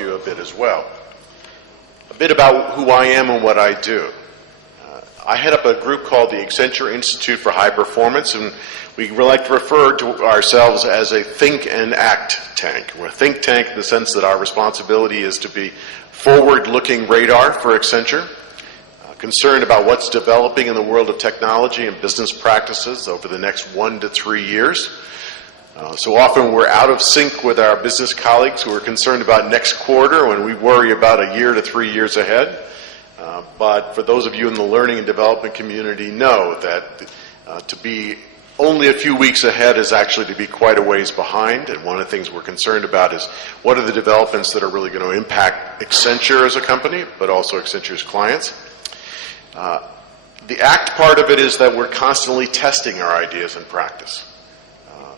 you a bit as well. A bit about who I am and what I do. I head up a group called the Accenture Institute for High Performance, and we like to refer to ourselves as a think and act tank. We're a think tank in the sense that our responsibility is to be forward-looking radar for Accenture, concerned about what's developing in the world of technology and business practices over the next 1 to 3 years. So often we're out of sync with our business colleagues who are concerned about next quarter when we worry about a year to 3 years ahead. But for those of you in the learning and development community know that to be only a few weeks ahead is actually to be quite a ways behind. And one of the things we're concerned about is what are the developments that are really going to impact Accenture as a company, but also Accenture's clients. The act part of it is that we're constantly testing our ideas in practice.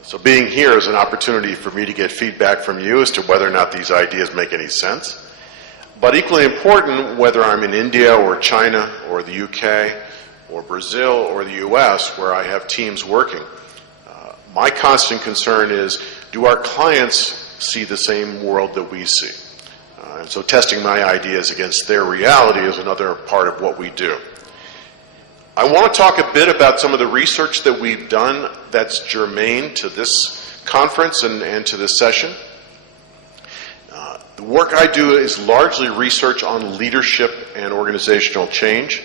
So being here is an opportunity for me to get feedback from you as to whether or not these ideas make any sense. But equally important, whether I'm in India or China or the UK or Brazil or the US where I have teams working, my constant concern is, do our clients see the same world that we see? And so testing my ideas against their reality is another part of what we do. I want to talk a bit about some of the research that we've done that's germane to this conference and to this session. The work I do is largely research on leadership and organizational change.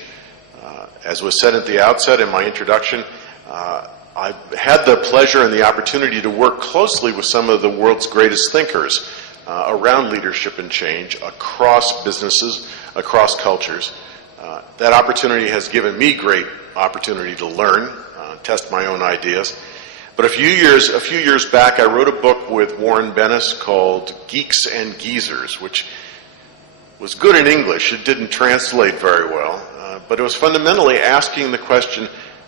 As was said at the outset in my introduction, I've had the pleasure and the opportunity to work closely with some of the world's greatest thinkers around leadership and change across businesses, across cultures. That opportunity has given me great opportunity to learn, test my own ideas. But a few years back, I wrote a book with Warren Bennis called Geeks and Geezers, which was good in English. It didn't translate very well, but it was fundamentally asking the question,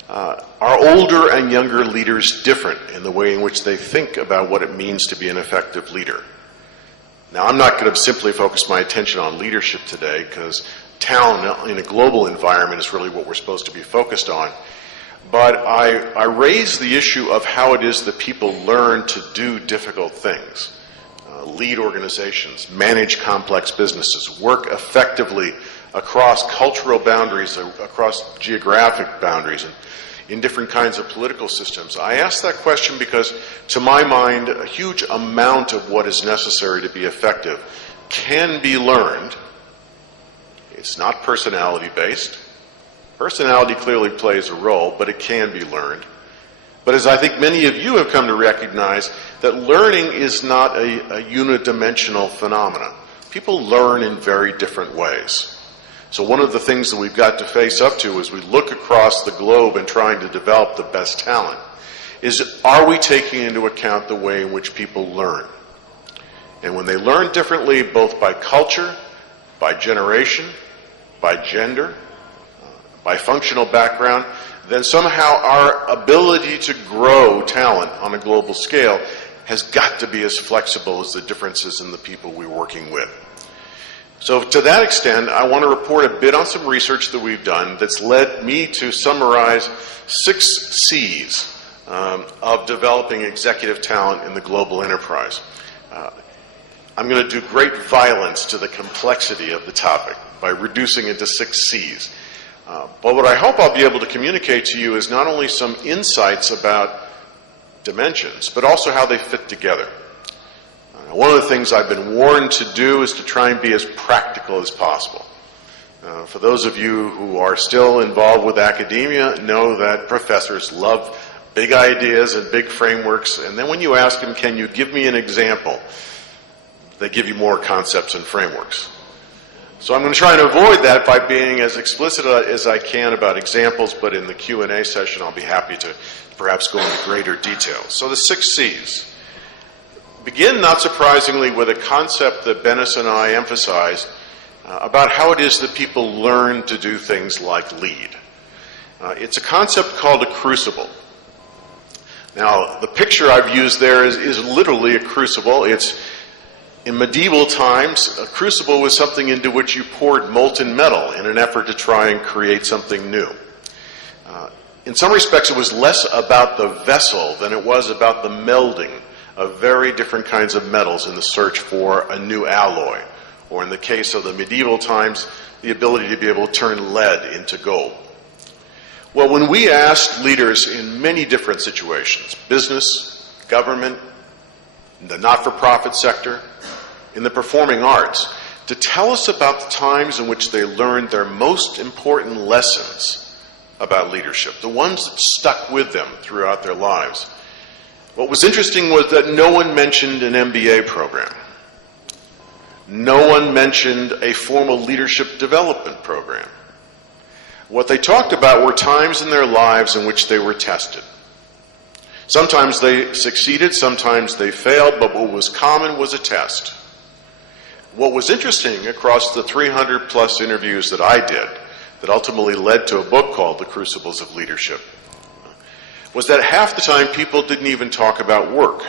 are older and younger leaders different in the way in which they think about what it means to be an effective leader? Now, I'm not going to simply focus my attention on leadership today, because talent in a global environment is really what we're supposed to be focused on. But I raise the issue of how it is that people learn to do difficult things, lead organizations, manage complex businesses, work effectively across cultural boundaries, across geographic boundaries, and in different kinds of political systems. I ask that question because, to my mind, a huge amount of what is necessary to be effective can be learned. It's not personality-based. Personality clearly plays a role, but it can be learned. But as I think many of you have come to recognize, that learning is not a unidimensional phenomenon. People learn in very different ways. So one of the things that we've got to face up to as we look across the globe and trying to develop the best talent is, are we taking into account the way in which people learn? And when they learn differently, both by culture, by generation, by gender, by functional background, then somehow our ability to grow talent on a global scale has got to be as flexible as the differences in the people we're working with. So to that extent, I want to report a bit on some research that we've done that's led me to summarize 6 C's of developing executive talent in the global enterprise. I'm going to do great violence to the complexity of the topic by reducing it to 6 C's. But what I hope I'll be able to communicate to you is not only some insights about dimensions, but also how they fit together. One of the things I've been warned to do is to try and be as practical as possible. For those of you who are still involved with academia, know that professors love big ideas and big frameworks, and then when you ask them, can you give me an example, they give you more concepts and frameworks. So I'm going to try and avoid that by being as explicit as I can about examples, but in the Q&A session I'll be happy to perhaps go into greater detail. So the 6 C's. Begin, not surprisingly, with a concept that Bennis and I emphasized about how it is that people learn to do things like lead. It's a concept called a crucible. Now, the picture I've used there is literally a crucible. In medieval times, a crucible was something into which you poured molten metal in an effort to try and create something new. In some respects, it was less about the vessel than it was about the melding of very different kinds of metals in the search for a new alloy or in the case of the medieval times, the ability to be able to turn lead into gold. Well, when we asked leaders in many different situations, business, government, the not-for-profit sector, in the performing arts, to tell us about the times in which they learned their most important lessons about leadership, the ones that stuck with them throughout their lives, what was interesting was that no one mentioned an MBA program. No one mentioned a formal leadership development program. What they talked about were times in their lives in which they were tested. Sometimes they succeeded, sometimes they failed, but what was common was a test. What was interesting across the 300 plus interviews that I did, that ultimately led to a book called The Crucibles of Leadership, was that half the time people didn't even talk about work.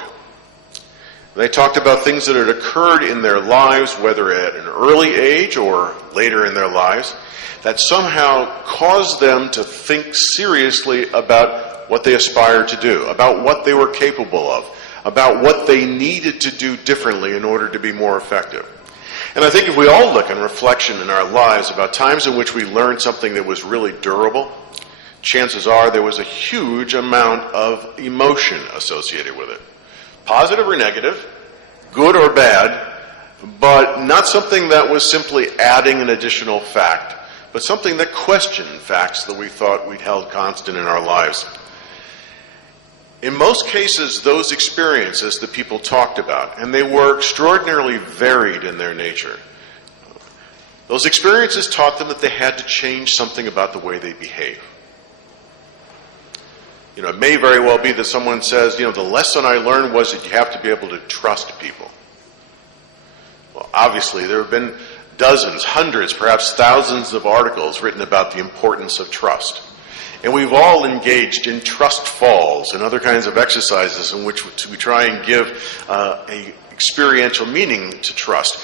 They talked about things that had occurred in their lives, whether at an early age or later in their lives, that somehow caused them to think seriously about what they aspired to do, about what they were capable of, about what they needed to do differently in order to be more effective. And I think if we all look in reflection in our lives about times in which we learned something that was really durable, chances are there was a huge amount of emotion associated with it. Positive or negative, good or bad, but not something that was simply adding an additional fact, but something that questioned facts that we thought we'd held constant in our lives. In most cases, those experiences that people talked about, and they were extraordinarily varied in their nature, those experiences taught them that they had to change something about the way they behave. It may very well be that someone says, the lesson I learned was that you have to be able to trust people. Well, obviously, there have been dozens, hundreds, perhaps thousands of articles written about the importance of trust. And we've all engaged in trust falls and other kinds of exercises in which we try and give a experiential meaning to trust.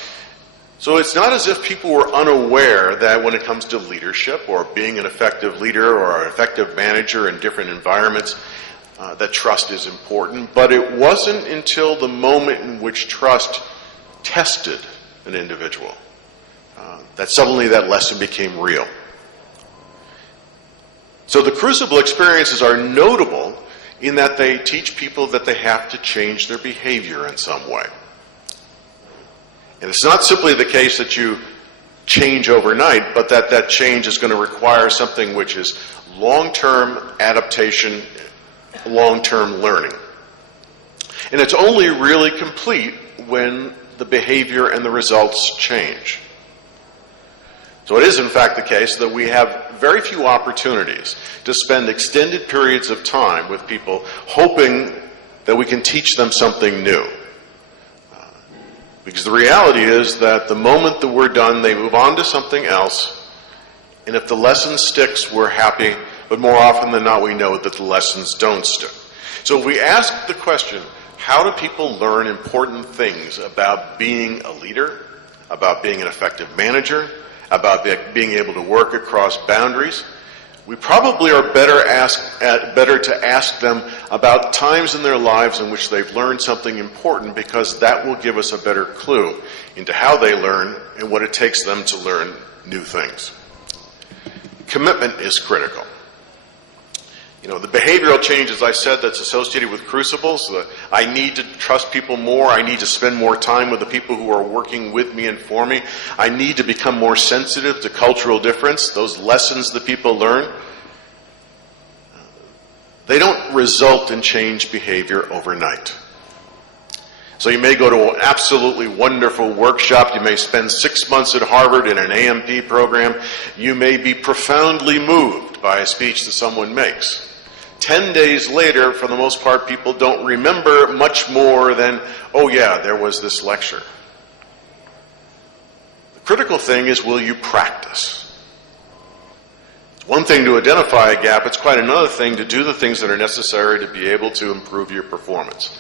So it's not as if people were unaware that when it comes to leadership or being an effective leader or an effective manager in different environments, that trust is important. But it wasn't until the moment in which trust tested an individual that suddenly that lesson became real. So the crucible experiences are notable in that they teach people that they have to change their behavior in some way. And it's not simply the case that you change overnight, but that change is going to require something which is long-term adaptation, long-term learning. And it's only really complete when the behavior and the results change. So it is in fact the case that we have very few opportunities to spend extended periods of time with people hoping that we can teach them something new. Because the reality is that the moment that we're done, they move on to something else, and if the lesson sticks, we're happy, but more often than not, we know that the lessons don't stick. So if we ask the question, how do people learn important things about being a leader, about being an effective manager, about being able to work across boundaries, we probably are better to ask them about times in their lives in which they've learned something important, because that will give us a better clue into how they learn and what it takes them to learn new things. Commitment is critical. The behavioral change, as I said, that's associated with crucibles, I need to trust people more, I need to spend more time with the people who are working with me and for me, I need to become more sensitive to cultural difference, those lessons that people learn, they don't result in changed behavior overnight. So you may go to an absolutely wonderful workshop, you may spend 6 months at Harvard in an AMP program, you may be profoundly moved by a speech that someone makes. 10 days later, for the most part, people don't remember much more than, oh yeah, there was this lecture. The critical thing is, will you practice? It's one thing to identify a gap, it's quite another thing to do the things that are necessary to be able to improve your performance.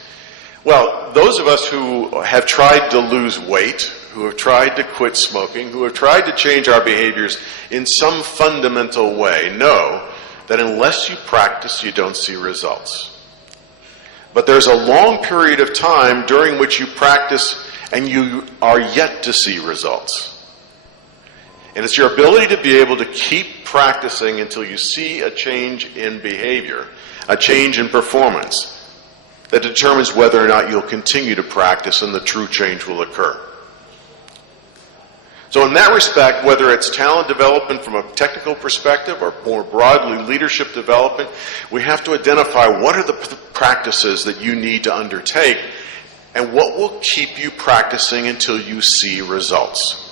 Well, those of us who have tried to lose weight, who have tried to quit smoking, who have tried to change our behaviors in some fundamental way, know that unless you practice, you don't see results. But there's a long period of time during which you practice and you are yet to see results. And it's your ability to be able to keep practicing until you see a change in behavior, a change in performance, that determines whether or not you'll continue to practice and the true change will occur. So in that respect, whether it's talent development from a technical perspective or more broadly leadership development, we have to identify what are the practices that you need to undertake and what will keep you practicing until you see results.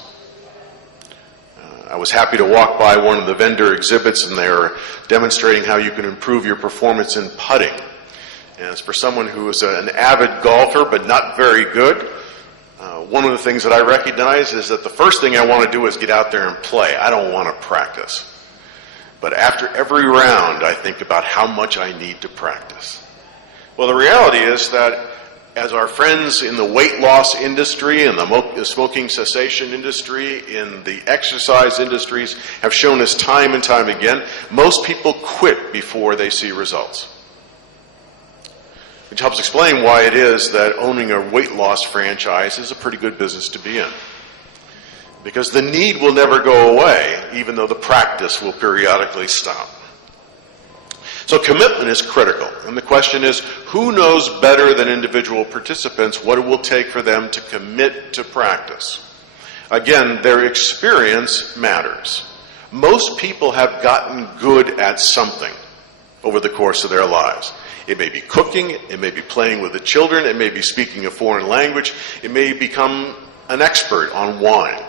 I was happy to walk by one of the vendor exhibits, and they were demonstrating how you can improve your performance in putting. And as for someone who is an avid golfer but not very good, one of the things that I recognize is that the first thing I want to do is get out there and play. I don't want to practice. But after every round, I think about how much I need to practice. Well, the reality is that as our friends in the weight loss industry and the smoking cessation industry, in the exercise industries have shown us time and time again, most people quit before they see results. Which helps explain why it is that owning a weight loss franchise is a pretty good business to be in. Because the need will never go away, even though the practice will periodically stop. So commitment is critical. And the question is, who knows better than individual participants what it will take for them to commit to practice? Again, their experience matters. Most people have gotten good at something over the course of their lives. It may be cooking, it may be playing with the children, it may be speaking a foreign language, it may become an expert on wine.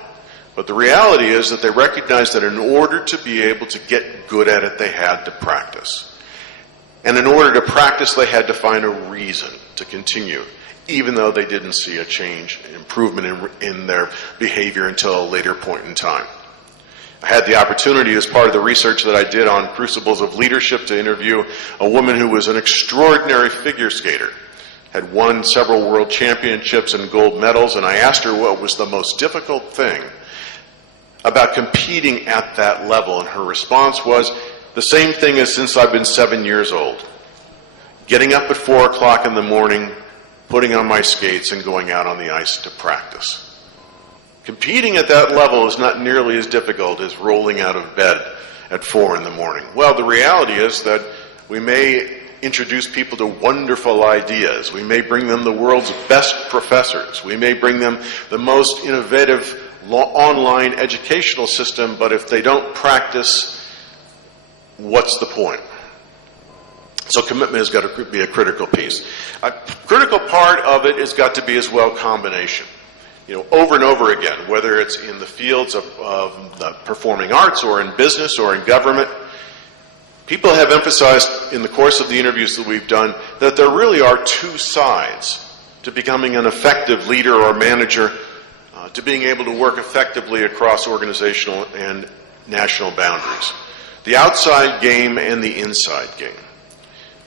But the reality is that they recognize that in order to be able to get good at it, they had to practice. And in order to practice, they had to find a reason to continue, even though they didn't see a change, improvement in their behavior until a later point in time. I had the opportunity as part of the research that I did on Crucibles of Leadership to interview a woman who was an extraordinary figure skater, had won several world championships and gold medals, and I asked her what was the most difficult thing about competing at that level, and her response was, the same thing as since I've been 7 years old. Getting up at 4 o'clock in the morning, putting on my skates, and going out on the ice to practice. Competing at that level is not nearly as difficult as rolling out of bed at 4 in the morning. Well, the reality is that we may introduce people to wonderful ideas. We may bring them the world's best professors. We may bring them the most innovative online educational system, but if they don't practice, what's the point? So commitment has got to be a critical piece. A critical part of it has got to be as well combination. Over and over again, whether it's in the fields of the performing arts or in business or in government, people have emphasized in the course of the interviews that we've done that there really are two sides to becoming an effective leader or manager, to being able to work effectively across organizational and national boundaries. The outside game and the inside game.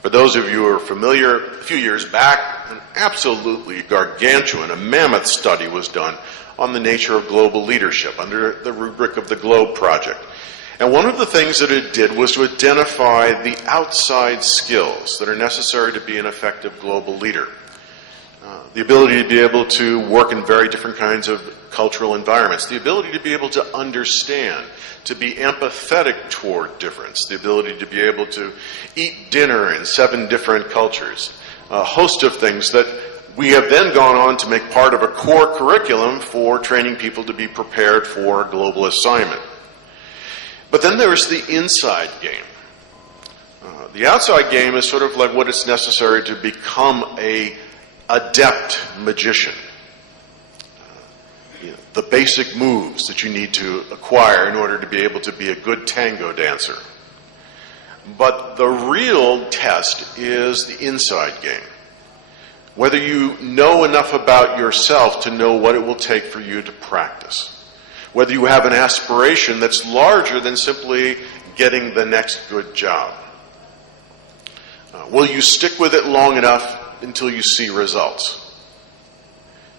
For those of you who are familiar, a few years back, an absolutely gargantuan, a mammoth study was done on the nature of global leadership under the rubric of the Globe Project. And one of the things that it did was to identify the outside skills that are necessary to be an effective global leader. The ability to be able to work in very different kinds of cultural environments, the ability to be able to understand, to be empathetic toward difference, the ability to be able to eat dinner in 7 different cultures, a host of things that we have then gone on to make part of a core curriculum for training people to be prepared for a global assignment. But then there's the inside game. The outside game is sort of like what is necessary to become an adept magician. The basic moves that you need to acquire in order to be able to be a good tango dancer. But the real test is the inside game. Whether you know enough about yourself to know what it will take for you to practice. Whether you have an aspiration that's larger than simply getting the next good job. Will you stick with it long enough until you see results?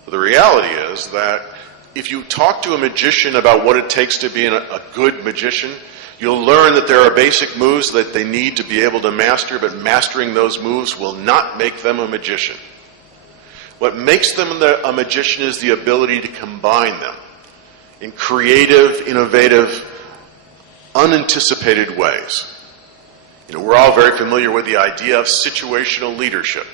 The reality is that if you talk to a magician about what it takes to be a good magician, you'll learn that there are basic moves that they need to be able to master, but mastering those moves will not make them a magician. What makes them a magician is the ability to combine them in creative, innovative, unanticipated ways. You know, we're all very familiar with the idea of situational leadership.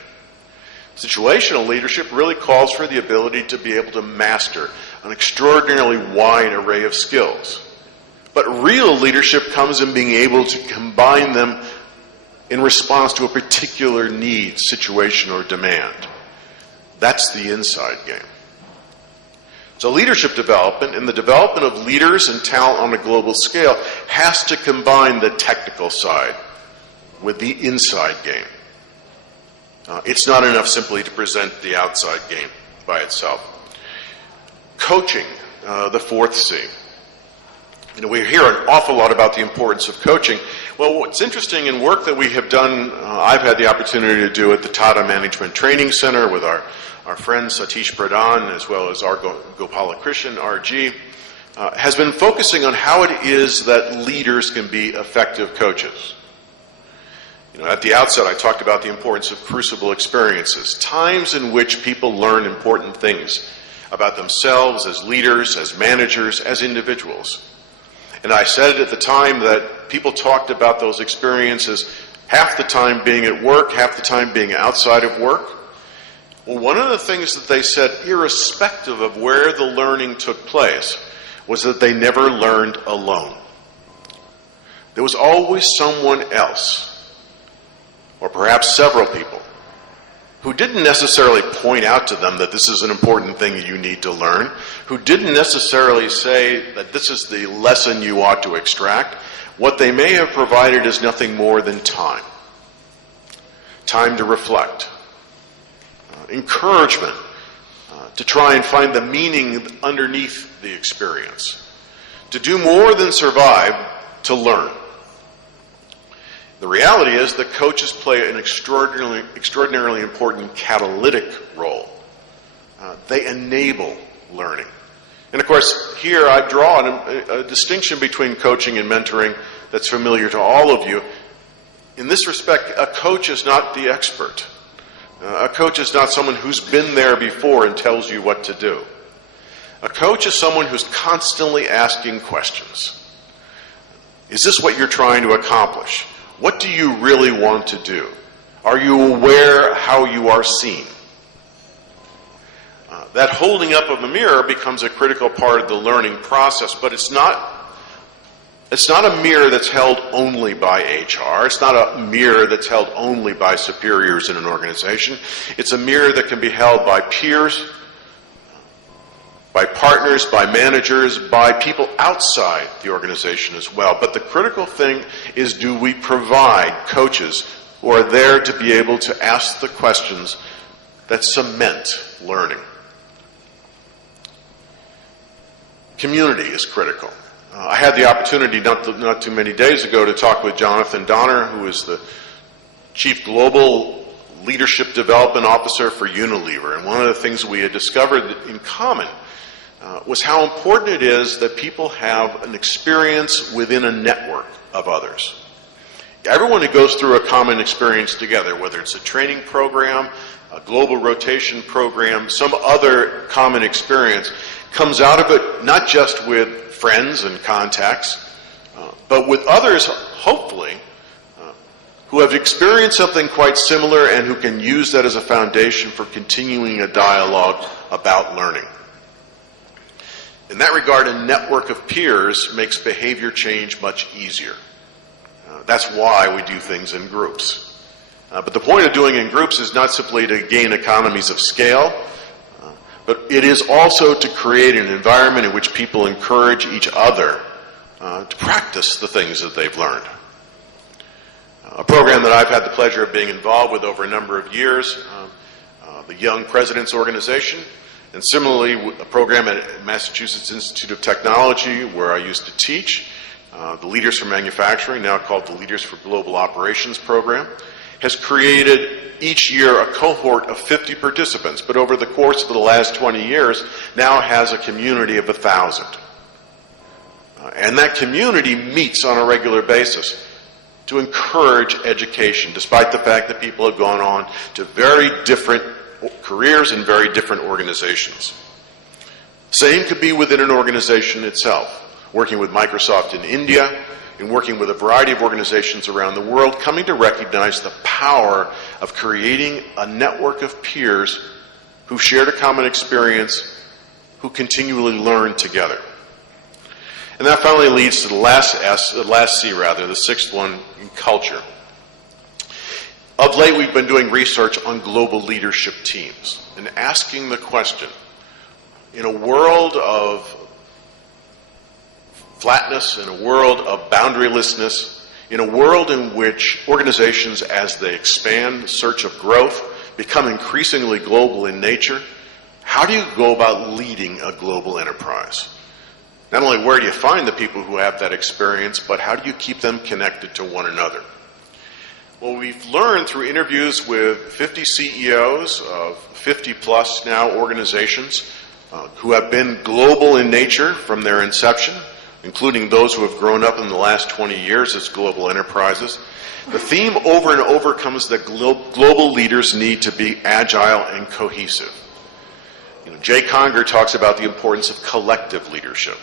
Situational leadership really calls for the ability to be able to master an extraordinarily wide array of skills. But real leadership comes in being able to combine them in response to a particular need, situation, or demand. That's the inside game. So leadership development and the development of leaders and talent on a global scale has to combine the technical side with the inside game. It's not enough simply to present the outside game by itself. Coaching, the fourth C. You know, we hear an awful lot about the importance of coaching. Well, what's interesting in work that we have done, I've had the opportunity to do at the Tata Management Training Center with our friend Satish Pradhan, as well as our Gopalakrishnan, RG, has been focusing on how it is that leaders can be effective coaches. You know, at the outset, I talked about the importance of crucible experiences, times in which people learn important things about themselves as leaders, as managers, as individuals. And I said at the time that people talked about those experiences half the time being at work, half the time being outside of work. Well, one of the things that they said, irrespective of where the learning took place, was that they never learned alone. There was always someone else, or perhaps several people, who didn't necessarily point out to them that this is an important thing you need to learn, who didn't necessarily say that this is the lesson you ought to extract. What they may have provided is nothing more than time. Time to reflect. Encouragement to try and find the meaning underneath the experience. To do more than survive, to learn. The reality is that coaches play an extraordinarily important catalytic role. They enable learning. And of course, here I draw a distinction between coaching and mentoring that's familiar to all of you. In this respect, a coach is not the expert. A coach is not someone who's been there before and tells you what to do. A coach is someone who's constantly asking questions. Is this what you're trying to accomplish? What do you really want to do? Are you aware how you are seen? That holding up of a mirror becomes a critical part of the learning process, but it's not a mirror that's held only by HR. It's not a mirror that's held only by superiors in an organization. It's a mirror that can be held by peers, by partners, by managers, by people outside the organization as well. But the critical thing is, do we provide coaches who are there to be able to ask the questions that cement learning? Community is critical. I had the opportunity not too many days ago to talk with Jonathan Donner, who is the Chief Global Leadership Development Officer for Unilever. And one of the things we had discovered in common was how important it is that people have an experience within a network of others. Everyone who goes through a common experience together, whether it's a training program, a global rotation program, some other common experience, comes out of it not just with friends and contacts, but with others, hopefully, who have experienced something quite similar and who can use that as a foundation for continuing a dialogue about learning. In that regard, a network of peers makes behavior change much easier. That's why we do things in groups. But the point of doing in groups is not simply to gain economies of scale, but it is also to create an environment in which people encourage each other to practice the things that they've learned. A program that I've had the pleasure of being involved with over a number of years, the Young Presidents Organization, and similarly a program at Massachusetts Institute of Technology where I used to teach, the Leaders for Manufacturing, now called the Leaders for Global Operations program, has created each year a cohort of 50 participants, but over the course of the last 20 years now has a community of 1,000. And that community meets on a regular basis to encourage education, despite the fact that people have gone on to very different careers in very different organizations. Same could be within an organization itself, working with Microsoft in India, and working with a variety of organizations around the world, coming to recognize the power of creating a network of peers who shared a common experience, who continually learn together. And that finally leads to the last C, the sixth one, in culture. Of late, we've been doing research on global leadership teams and asking the question, in a world of flatness, in a world of boundarylessness, in a world in which organizations, as they expand in search of growth, become increasingly global in nature, how do you go about leading a global enterprise? Not only where do you find the people who have that experience, but how do you keep them connected to one another? Well, we've learned through interviews with 50 CEOs of 50-plus now organizations who have been global in nature from their inception, including those who have grown up in the last 20 years as global enterprises. The theme over and over comes that global leaders need to be agile and cohesive. Jay Conger talks about the importance of collective leadership,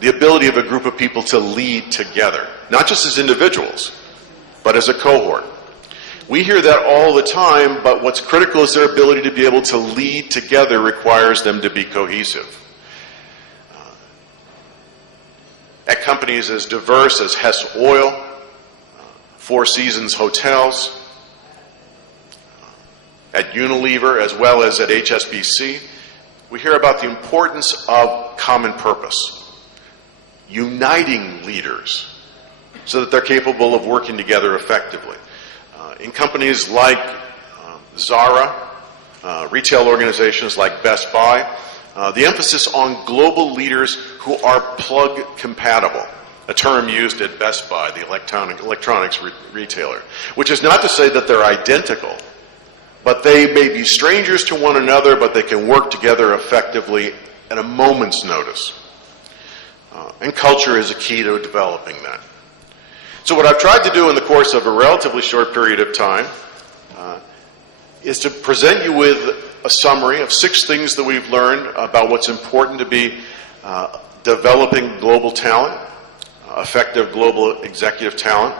the ability of a group of people to lead together, not just as individuals, but as a cohort. We hear that all the time, but what's critical is their ability to be able to lead together requires them to be cohesive. At companies as diverse as Hess Oil, Four Seasons Hotels, at Unilever, as well as at HSBC, we hear about the importance of common purpose, uniting leaders so that they're capable of working together effectively. In companies like Zara, retail organizations like Best Buy, the emphasis on global leaders who are plug compatible, a term used at Best Buy, the electronics retailer, which is not to say that they're identical, but they may be strangers to one another, but they can work together effectively at a moment's notice. And culture is a key to developing that. So what I've tried to do in the course of a relatively short period of time is to present you with a summary of 6 things that we've learned about what's important to be developing global talent, effective global executive talent.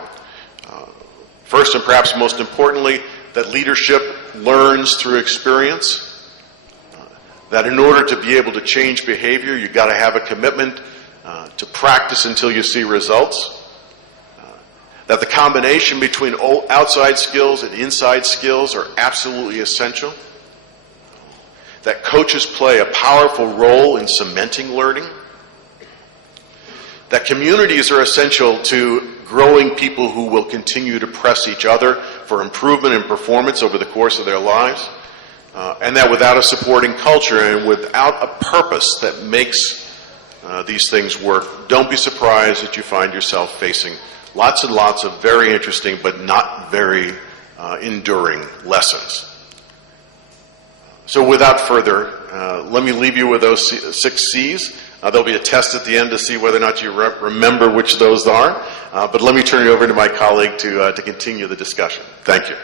First and perhaps most importantly, that leadership learns through experience, that in order to be able to change behavior, you've got to have a commitment to practice until you see results, that the combination between outside skills and inside skills are absolutely essential, that coaches play a powerful role in cementing learning, that communities are essential to growing people who will continue to press each other for improvement and performance over the course of their lives, and that without a supporting culture and without a purpose that makes these things work, don't be surprised that you find yourself facing lots and lots of very interesting but not very enduring lessons. So without further, let me leave you with those 6 C's. There'll be a test at the end to see whether or not you remember which those are. But let me turn it over to my colleague to continue the discussion. Thank you.